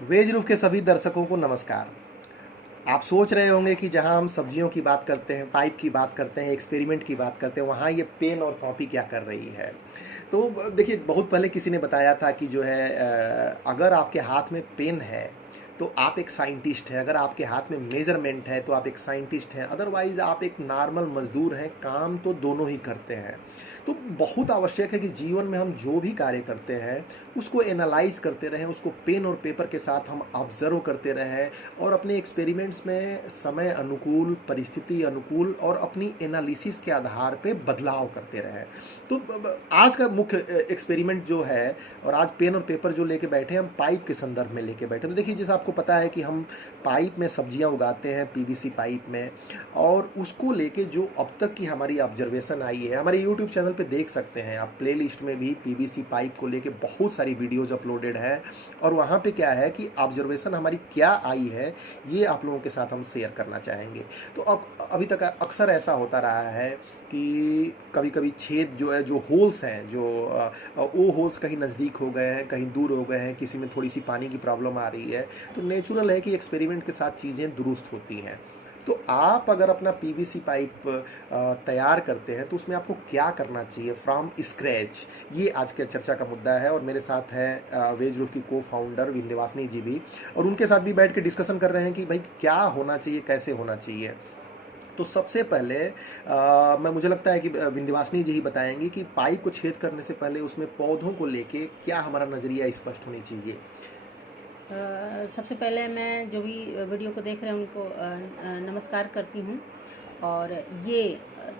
Veg roof के सभी दर्शकों को नमस्कार। आप सोच रहे होंगे कि जहां हम सब्जियों की बात करते हैं, पाइप की बात करते हैं, एक्सपेरिमेंट की बात करते हैं, वहां ये पेन और कॉपी क्या कर रही है। तो देखिए, बहुत पहले किसी ने बताया था कि जो है अगर आपके हाथ में पेन है तो आप एक साइंटिस्ट हैं, अगर आपके हाथ में मेजरमेंट है तो आप एक साइंटिस्ट हैं, अदरवाइज आप एक नॉर्मल मजदूर हैं। काम तो दोनों ही करते हैं। तो बहुत आवश्यक है कि जीवन में हम जो भी कार्य करते हैं उसको एनालाइज करते रहें, उसको पेन और पेपर के साथ हम ऑब्जर्व करते रहें और अपने एक्सपेरिमेंट्स में समय अनुकूल, परिस्थिति अनुकूल और अपनी एनालिसिस के आधार पे बदलाव करते रहें। तो आज का मुख्य एक्सपेरिमेंट जो है, और आज पेन और पेपर जो लेके बैठे हैं, हम पाइप के संदर्भ में लेके बैठे। तो देखिए, जैसे आपको पता है कि हम पाइप में सब्जियां उगाते हैं, पीवीसी पाइप में, और उसको लेके जो अब तक की हमारी ऑब्जर्वेशन आई है, हमारे यूट्यूब चैनल पे देख सकते हैं आप, प्लेलिस्ट में भी पीवीसी पाइप को लेके बहुत सारी वीडियोज अपलोडेड है। और वहाँ पे क्या है कि ऑब्जर्वेशन हमारी क्या आई है, ये आप लोगों के साथ हम शेयर करना चाहेंगे। तो अब अभी तक अक्सर ऐसा होता रहा है कि कभी कभी छेद जो है, जो होल्स हैं, जो वो होल्स कहीं नज़दीक हो गए हैं, कहीं दूर हो गए हैं, किसी में थोड़ी सी पानी की प्रॉब्लम आ रही है। तो नेचुरल है कि एक्सपेरिमेंट के साथ चीज़ें दुरुस्त होती हैं। तो आप अगर अपना पीवीसी पाइप तैयार करते हैं तो उसमें आपको क्या करना चाहिए फ्रॉम स्क्रैच, ये आज के चर्चा का मुद्दा है। और मेरे साथ हैं वेज रूफ की को फाउंडर विंध्यवासिनी जी भी, और उनके साथ भी बैठ के डिस्कशन कर रहे हैं कि भाई क्या होना चाहिए, कैसे होना चाहिए। तो सबसे पहले मुझे लगता है कि विंध्यवासिनी जी ही बताएंगी कि पाइप को छेद करने से पहले उसमें पौधों को लेके क्या हमारा नज़रिया स्पष्ट होनी चाहिए। सबसे पहले मैं जो भी वीडियो को देख रहे हैं उनको नमस्कार करती हूँ। और ये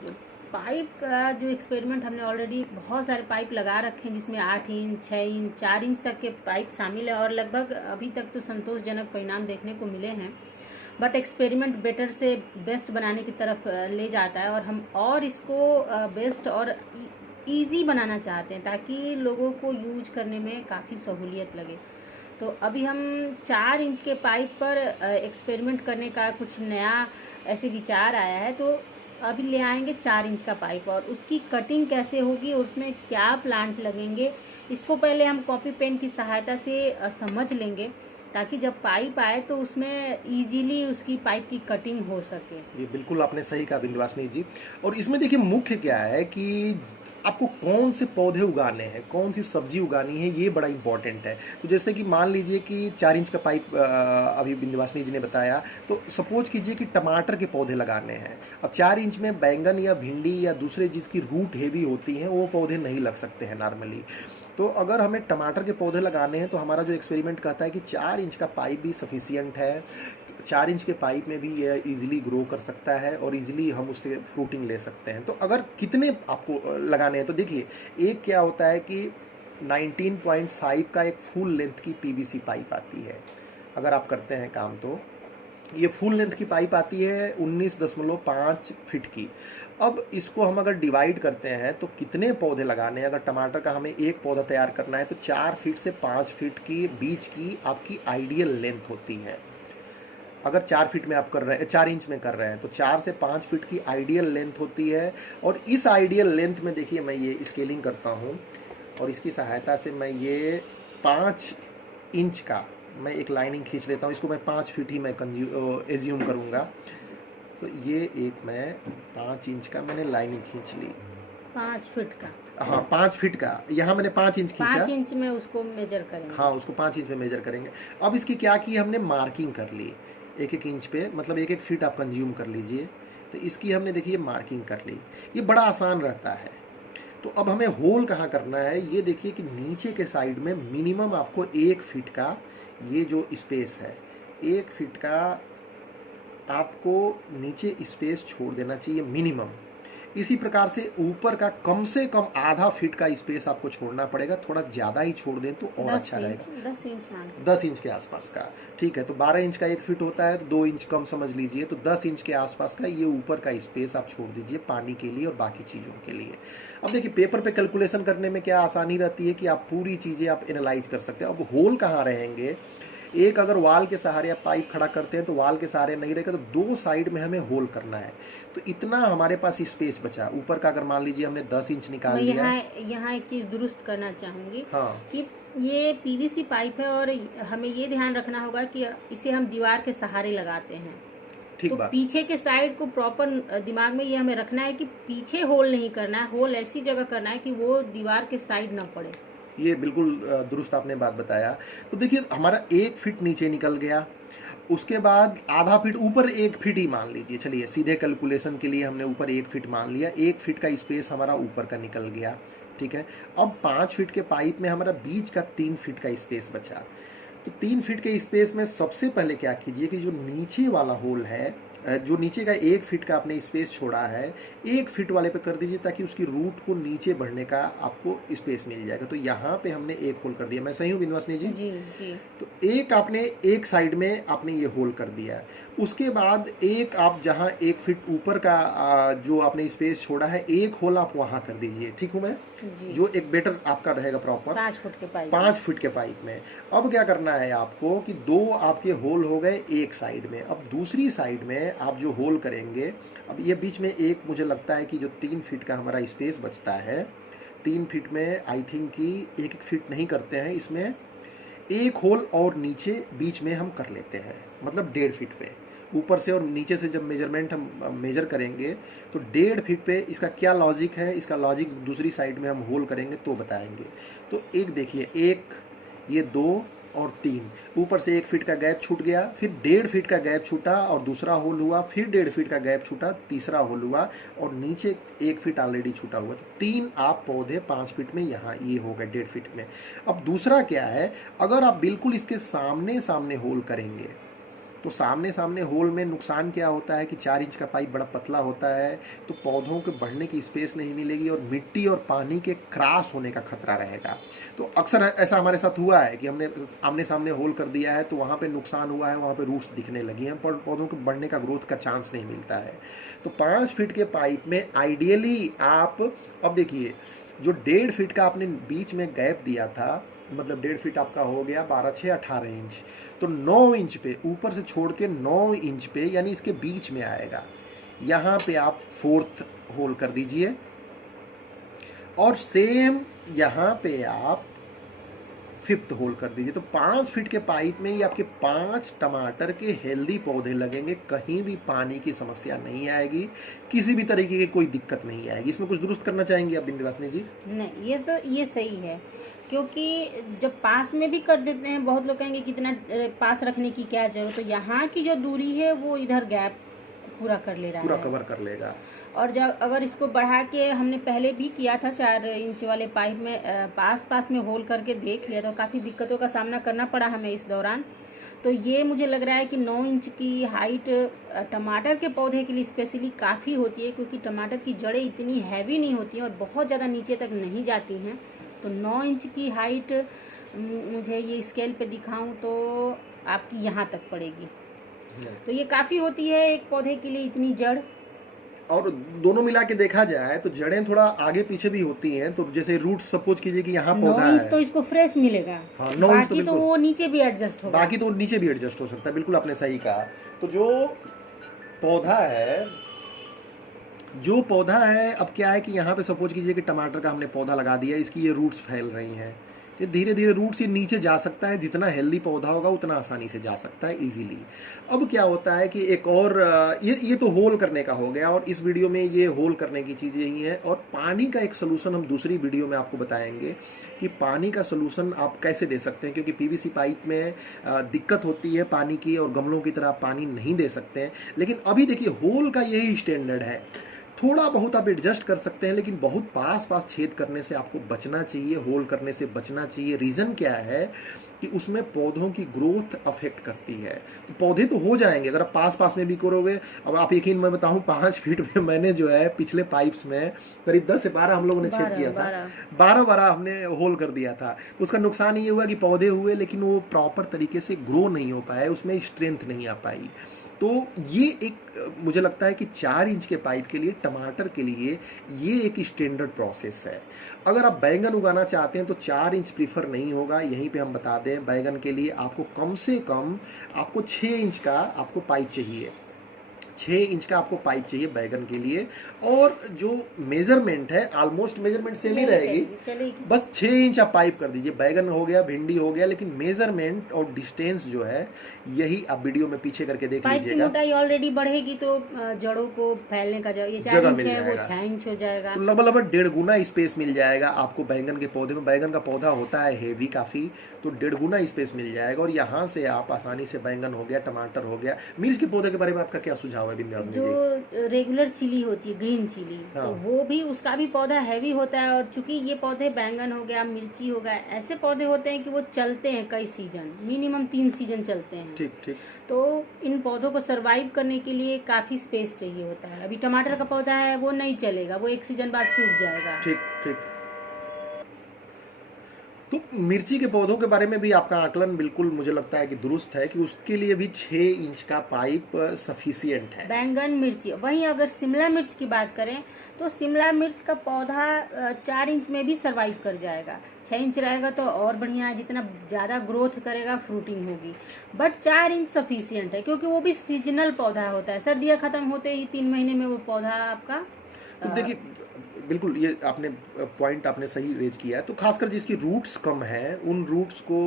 जो पाइप का जो एक्सपेरिमेंट, हमने ऑलरेडी बहुत सारे पाइप लगा रखे हैं जिसमें 8 इंच, 6 इंच, 4 इंच तक के पाइप शामिल है, और लगभग अभी तक तो संतोषजनक परिणाम देखने को मिले हैं। बट एक्सपेरिमेंट बेटर से बेस्ट बनाने की तरफ ले जाता है, और हम और इसको बेस्ट और ईजी बनाना चाहते हैं ताकि लोगों को यूज करने में काफ़ी सहूलियत लगे। तो अभी हम 4 इंच के पाइप पर एक्सपेरिमेंट करने का कुछ नया ऐसे विचार आया है। तो अभी ले आएंगे 4 इंच का पाइप, और उसकी कटिंग कैसे होगी, उसमें क्या प्लांट लगेंगे, इसको पहले हम कॉपी पेन की सहायता से समझ लेंगे, ताकि जब पाइप आए तो उसमें इजीली उसकी पाइप की कटिंग हो सके। ये बिल्कुल आपने सही कहा विंध्यवासिनी जी। और इसमें देखिए, मुख्य क्या है कि आपको कौन से पौधे उगाने हैं, कौन सी सब्जी उगानी है, ये बड़ा इंपॉर्टेंट है। तो जैसे कि मान लीजिए कि 4 इंच का पाइप अभी विंध्यवासिनी जी ने बताया, तो सपोज कीजिए कि टमाटर के पौधे लगाने हैं। अब 4 इंच में बैंगन या भिंडी या दूसरे जिसकी रूट हेवी होती हैं वो पौधे नहीं लग सकते हैं नॉर्मली। तो अगर हमें टमाटर के पौधे लगाने हैं तो हमारा जो एक्सपेरिमेंट कहता है कि 4 इंच का पाइप भी सफिशियंट है। 4 इंच के पाइप में भी ये इजीली ग्रो कर सकता है और इजीली हम उससे फ्रूटिंग ले सकते हैं। तो अगर कितने आपको लगाने हैं, तो देखिए, एक क्या होता है कि 19.5 का एक फुल लेंथ की पीवीसी पाइप आती है। अगर आप करते हैं काम तो ये फुल लेंथ की पाइप आती है 19.5 फीट की। अब इसको हम अगर डिवाइड करते हैं तो कितने पौधे लगाने हैं, अगर टमाटर का हमें एक पौधा तैयार करना है तो 4 फीट से 5 फीट की बीच की आपकी आइडियल लेंथ होती है। अगर 4 फीट में आप कर रहे हैं, 4 इंच में कर रहे हैं, तो 4 से 5 फीट की आइडियल लेंथ होती है। और इस आइडियल लेंथ में देखिए, मैं ये स्केलिंग करता हूँ और इसकी सहायता से मैं ये 5 इंच का मैं एक लाइनिंग खींच लेता हूँ। इसको मैं 5 फीट ही मैं एज्यूम करूँगा। तो ये एक मैं 5 इंच का मैंने लाइनिंग खींच ली। 5 फीट का? हाँ, 5 फीट का। यहाँ मैंने 5 इंच खींचा। 5 इंच में उसको मेजर करेंगे? हाँ, उसको 5 इंच में मेजर करेंगे। अब इसकी क्या की, हमने मार्किंग कर ली 1-1 इंच पे, मतलब 1-1 फीट आप कंज्यूम कर लीजिए। तो इसकी हमने देखिए मार्किंग कर ली। ये बड़ा आसान रहता है। तो अब हमें होल कहाँ करना है, ये देखिए कि नीचे के साइड में मिनिमम आपको 1 फीट का ये जो स्पेस है, 1 फीट का आपको नीचे स्पेस छोड़ देना चाहिए मिनिमम। इसी प्रकार से ऊपर का कम से कम आधा फीट का स्पेस आपको छोड़ना पड़ेगा। थोड़ा ज़्यादा ही छोड़ दें तो और अच्छा रहेगा। 10 इंच मान, 10 इंच के आसपास का, ठीक है। तो 12 इंच का 1 फीट होता है तो 2 इंच कम समझ लीजिए। तो 10 इंच के आसपास का ये ऊपर का स्पेस आप छोड़ दीजिए पानी के लिए और बाकी चीज़ों के लिए। अब देखिए, पेपर पे कैलकुलेशन करने में क्या आसानी रहती है कि आप पूरी चीज़ें आप एनालाइज कर सकते हैं। अब होल कहाँ रहेंगे, एक अगर वाल के सहारे आप पाइप खड़ा करते हैं तो वाल के सहारे नहीं रहेगा, तो 2 साइड में हमें होल करना है। तो इतना हमारे पास स्पेस बचा। ऊपर का अगर मान लीजिए हमने 10 इंच निकाल लिया। मैं यहाँ एक चीज़ दुरुस्त करना चाहूँगी। हाँ, कि ये पीवीसी पाइप है और हमें ये ध्यान रखना होगा कि इसे हम दीवार के सहारे लगाते हैं। ठीक तो बात। पीछे के साइड को प्रॉपर दिमाग में ये हमें रखना है कि पीछे होल नहीं करना है, होल ऐसी जगह करना है कि वो दीवार के साइड ना पड़े। ये बिल्कुल दुरुस्त आपने बात बताया। तो देखिए हमारा 1 फीट नीचे निकल गया, उसके बाद आधा फीट ऊपर 1 फीट ही मान लीजिए, चलिए सीधे कैलकुलेशन के लिए हमने ऊपर 1 फीट मान लिया, 1 फीट का स्पेस हमारा ऊपर का निकल गया। ठीक है, अब 5 फीट के पाइप में हमारा बीच का 3 फीट का स्पेस बचा। तो 3 फीट के स्पेस में सबसे पहले क्या कीजिए कि जो नीचे वाला होल है, जो नीचे का 1 फीट का आपने स्पेस छोड़ा है, 1 फीट वाले पे कर दीजिए ताकि उसकी रूट को नीचे बढ़ने का आपको स्पेस मिल जाएगा। तो यहाँ पे हमने एक होल कर दिया। मैं सही हूँ बिंदवासिनी जी? जी जी। तो एक आपने एक साइड में आपने ये होल कर दिया। उसके बाद एक आप जहाँ 1 फीट ऊपर का जो आपने स्पेस छोड़ा है, एक होल आप वहाँ कर दीजिए। ठीक हूँ मैं? जो एक बेटर आपका रहेगा प्रॉपर 5 फुट के पाइप, 5 फीट के पाइप में। अब क्या करना है आपको कि 2 आपके होल हो गए एक साइड में। अब दूसरी साइड में आप जो होल करेंगे, अब ये बीच में एक मुझे लगता है कि जो 3 फीट का हमारा स्पेस बचता है, 3 फीट में आई थिंक कि 1-1 फीट नहीं करते हैं, इसमें एक होल और नीचे बीच में हम कर लेते हैं, मतलब 1.5 फीट पे ऊपर से और नीचे से जब मेजरमेंट हम मेजर करेंगे तो 1.5 फीट पे इसका क्या लॉजिक है, इसका लॉजिक दूसरी साइड में हम होल करेंगे तो बताएंगे। तो एक देखिए, एक ये 2 और 3, ऊपर से 1 फीट का गैप छूट गया, फिर 1.5 फीट का गैप छूटा और दूसरा होल हुआ, फिर 1.5 फीट का गैप छूटा, तीसरा होल हुआ और नीचे 1 फीट ऑलरेडी छूटा हुआ। तो 3 आप पौधे 5 फीट में यहाँ ये हो गए 1.5 फीट में। अब दूसरा क्या है, अगर आप बिल्कुल इसके सामने सामने होल करेंगे तो सामने सामने होल में नुकसान क्या होता है कि 4 इंच का पाइप बड़ा पतला होता है, तो पौधों के बढ़ने की स्पेस नहीं मिलेगी और मिट्टी और पानी के क्रॉस होने का खतरा रहेगा। तो अक्सर ऐसा हमारे साथ हुआ है कि हमने आमने सामने होल कर दिया है तो वहाँ पे नुकसान हुआ है, वहाँ पे रूट्स दिखने लगी हैं, पर पौधों के बढ़ने का ग्रोथ का चांस नहीं मिलता है। तो 5 फीट के पाइप में आइडियली आप, अब देखिए जो 1.5 फीट का आपने बीच में गैप दिया था, मतलब 1.5 फीट आपका हो गया 12×6 18 इंच, तो 9 इंच पे ऊपर से छोड़ के 9 इंच पे यानी इसके बीच में आएगा, यहाँ पे आप 4th होल कर दीजिए और सेम यहाँ पे आप 5th होल कर दीजिए। तो 5 फीट के पाइप में ये आपके 5 टमाटर के हेल्दी पौधे लगेंगे, कहीं भी पानी की समस्या नहीं आएगी, किसी भी तरीके की कोई दिक्कत नहीं आएगी। इसमें कुछ दुरुस्त करना चाहेंगे आप बिंदवासिनी जी? नहीं, ये सही है, क्योंकि जब पास में भी कर देते हैं, बहुत लोग कहेंगे कितना पास रखने की क्या जरूरत, तो यहाँ की जो दूरी है वो इधर गैप पूरा कर ले रहा है, पूरा कवर कर लेगा। और जब अगर इसको बढ़ा के, हमने पहले भी किया था 4 इंच वाले पाइप में, पास में होल करके देख लिया, तो काफ़ी दिक्कतों का सामना करना पड़ा हमें इस दौरान। तो ये मुझे लग रहा है कि 9 इंच की हाइट टमाटर के पौधे के लिए स्पेशली काफ़ी होती है, क्योंकि टमाटर की जड़ें इतनी हैवी नहीं होती हैं और बहुत ज़्यादा नीचे तक नहीं जाती हैं। तो 9 इंच की हाइट मुझे ये स्केल पे दिखाऊं तो आपकी यहाँ तक पड़ेगी, तो ये काफ़ी होती है एक पौधे के लिए, इतनी जड़। और दोनों मिला के देखा जाए तो जड़ें थोड़ा आगे पीछे भी होती हैं, तो जैसे रूट सपोज कीजिए कि यहाँ पौधा है, 9 इंच तो इसको फ्रेश मिलेगा। हाँ, 9 इंच बाकी तो वो नीचे भी एडजस्ट होगा, बाकी तो नीचे भी एडजस्ट हो सकता है, बिल्कुल आपने सही कहा। तो जो पौधा है, अब क्या है कि यहाँ पे सपोज कीजिए कि टमाटर का हमने पौधा लगा दिया, इसकी ये रूट्स फैल रही हैं, ये धीरे धीरे रूट से नीचे जा सकता है, जितना हेल्दी पौधा होगा उतना आसानी से जा सकता है इजीली। अब क्या होता है कि एक और ये तो होल करने का हो गया, और इस वीडियो में ये होल करने की चीज़ें ही हैं, और पानी का एक सोल्यूशन हम दूसरी वीडियो में आपको बताएंगे कि पानी का सोल्यूशन आप कैसे दे सकते हैं, क्योंकि पीवीसी पाइप में दिक्कत होती है पानी की, और गमलों की तरह पानी नहीं दे सकते हैं। लेकिन अभी देखिए होल का यही स्टैंडर्ड है, थोड़ा बहुत आप एडजस्ट कर सकते हैं, लेकिन बहुत पास छेद करने से आपको बचना चाहिए, होल करने से बचना चाहिए। रीज़न क्या है कि उसमें पौधों की ग्रोथ अफेक्ट करती है। तो पौधे तो हो जाएंगे अगर आप पास में भी करोगे। अब आप यकीन मैं बताऊं, 5 फीट में मैंने जो है पिछले पाइप्स में करीब 10 से 12 हम लोगों ने छेद किया था, 12 हमने होल कर दिया था। तो उसका नुकसान ये हुआ कि पौधे हुए लेकिन वो प्रॉपर तरीके से ग्रो नहीं हो पाए, उसमें स्ट्रेंथ नहीं आ पाई। तो ये एक मुझे लगता है कि 4 इंच के पाइप के लिए, टमाटर के लिए ये एक स्टैंडर्ड प्रोसेस है। अगर आप बैंगन उगाना चाहते हैं तो 4 इंच प्रीफर नहीं होगा। यहीं पे हम बता दें, बैंगन के लिए आपको कम से कम आपको 6 इंच का आपको पाइप चाहिए। 6 इंच का आपको पाइप चाहिए बैगन के लिए, और जो मेजरमेंट है ऑलमोस्ट मेजरमेंट सेम ही रहेगी, बस 6 इंच आप पाइप कर दीजिए। बैगन हो गया, भिंडी हो गया, लेकिन मेजरमेंट और डिस्टेंस जो है यही आप वीडियो में पीछे करके देख लीजिएगा। पाइप की मोटाई ऑलरेडी बढ़ेगी तो जड़ों को फैलने का ये 4 इंच है वो 6 इंच हो जाएगा, तो लगभग 1.5 गुना स्पेस मिल जाएगा आपको बैंगन के पौधे में। बैंगन का पौधा होता है हेवी काफ़ी, तो 1.5 गुना स्पेस मिल जाएगा, और यहाँ से आप आसानी से बैंगन हो गया, टमाटर हो गया। मिर्च के पौधे के बारे में आपका क्या सुझाव है बिंदु? जो रेगुलर चिली होती है, ग्रीन चिली, तो वो भी उसका भी पौधा हैवी होता है, और चूंकि ये पौधे बैंगन हो गया, मिर्ची हो गया, ऐसे पौधे होते हैं कि वो चलते हैं कई सीजन, मिनिमम 3 सीजन चलते हैं। ठीक ठीक। तो इन पौधों को सरवाइव करने के लिए काफी स्पेस चाहिए होता है। अभी टमाटर का पौधा है वो नहीं चलेगा, वो 1 सीजन बाद सूख जाएगा। ठीक ठीक। तो मिर्ची के पौधों के बारे में भी आपका आकलन बिल्कुल मुझे लगता है कि दुरुस्त है, कि उसके लिए भी 6 इंच का पाइप सफिशिएंट है। बैंगन, मिर्ची। वहीं अगर शिमला मिर्च की बात करें तो शिमला मिर्च का पौधा 4 इंच में भी सरवाइव कर जाएगा। 6 इंच रहेगा तो और बढ़िया है, जितना ज़्यादा ग्रोथ करेगा फ्रूटिंग होगी। बट 4 इंच सफिशिएंट है, क्योंकि वो भी सीजनल पौधा होता है। सर्दियाँ खत्म होते ही 3 महीने में वो पौधा आपका तो देखिए बिल्कुल ये आपने पॉइंट आपने सही रेज किया है। तो खासकर जिसकी रूट्स कम है उन रूट्स को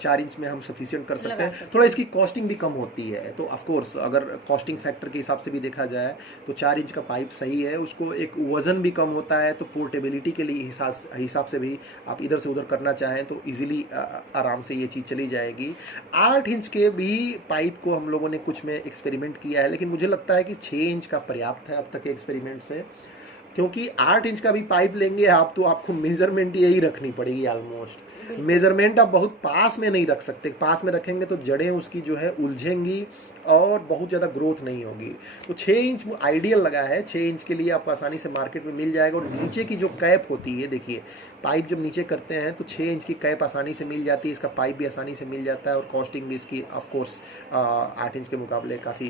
4 इंच में हम सफिशिएंट कर सकते हैं। थोड़ा इसकी कॉस्टिंग भी कम होती है, तो ऑफ कोर्स अगर कॉस्टिंग फैक्टर के हिसाब से भी देखा जाए तो 4 इंच का पाइप सही है। उसको एक वजन भी कम होता है, तो पोर्टेबिलिटी के लिए हिसाब से भी आप इधर से उधर करना चाहें तो ईजिली आराम से ये चीज़ चली जाएगी। 8 इंच के भी पाइप को हम लोगों ने कुछ में एक्सपेरिमेंट किया है, लेकिन मुझे लगता है कि 6 इंच का पर्याप्त है अब तक के एक्सपेरिमेंट से, क्योंकि 8 इंच का भी पाइप लेंगे आप तो आपको मेजरमेंट यही रखनी पड़ेगी ऑलमोस्ट। मेजरमेंट आप बहुत पास में नहीं रख सकते, पास में रखेंगे तो जड़ें उसकी जो है उलझेंगी और बहुत ज़्यादा ग्रोथ नहीं होगी। तो 6 इंच आइडियल लगा है। 6 इंच के लिए आपको आसानी से मार्केट में मिल जाएगा। और नीचे की जो कैप होती है, देखिए पाइप जब नीचे करते हैं तो 6 इंच की कैप आसानी से मिल जाती है, इसका पाइप भी आसानी से मिल जाता है, और कॉस्टिंग भी इसकी ऑफ कोर्स 8 इंच के मुकाबले काफ़ी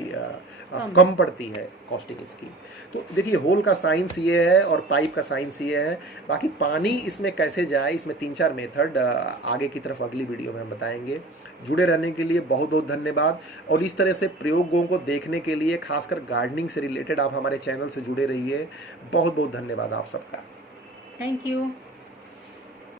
कम पड़ती है कॉस्टिंग इसकी। तो देखिए होल का साइंस ये है और पाइप का साइंस ये है। बाकी पानी इसमें कैसे जाए, इसमें 3-4 मेथड आगे की तरफ अगली वीडियो में हम बताएंगे। जुड़े रहने के लिए बहुत बहुत धन्यवाद, और इस तरह से प्रयोगों को देखने के लिए खासकर गार्डनिंग से रिलेटेड आप हमारे चैनल से जुड़े रहिए। बहुत बहुत धन्यवाद आप सबका। Thank you.